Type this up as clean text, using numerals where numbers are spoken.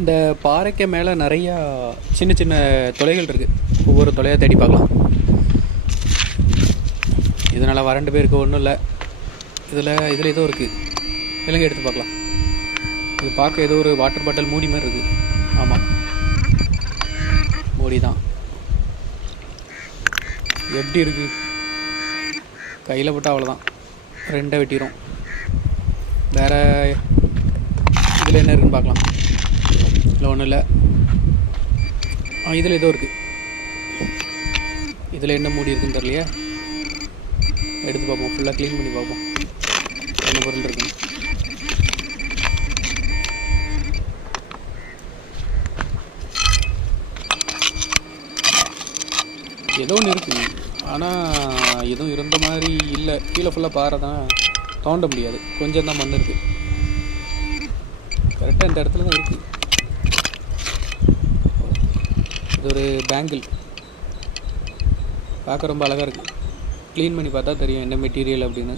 இந்த பாறைக்கு மேலே நிறையா சின்ன சின்ன துளைகள் இருக்குது. ஒவ்வொரு துளையாக தேடி பார்க்கலாம். இதனால் வறண்டு பேருக்கு ஒன்றும் இல்லை. இதில் ஏதோ இருக்குது. இல்லைங்க, எடுத்து பார்க்கலாம். இது பார்க்க ஏதோ ஒரு வாட்டர் பாட்டில் மூடி மாதிரி இருக்குது. ஆமாம், மூடி தான். எப்படி இருக்குது? கையில் போட்டால் அவ்வளோதான், ரெண்டை வெட்டிடும். வேறு இதில் என்ன இருக்குதுன்னு பார்க்கலாம். இல்லை, ஒன்றும் இல்லை. இதில் ஏதோ இருக்குது. இதில் என்ன மூடி இருக்குன்னு தெரியலையே. எடுத்து பார்ப்போம், ஃபுல்லாக க்ளீன் பண்ணி பார்ப்போம் என்ன பொருள் இருக்குன்னு. ஏதோ ஒன்று இருக்குது, ஆனால் எதுவும் இருந்த மாதிரி இல்லை. கீழே ஃபுல்லாக பாறை தான், தோண்ட முடியாது. கொஞ்சம் தான் மண் இருக்குது. கரெக்டாக இந்த இடத்துல தான் இருக்குது. இது ஒரு பேங்கிள், பார்க்க ரொம்ப அழகாக இருக்குது. க்ளீன் பண்ணி பார்த்தா தெரியும் என்ன மெட்டீரியல் அப்படின்னு.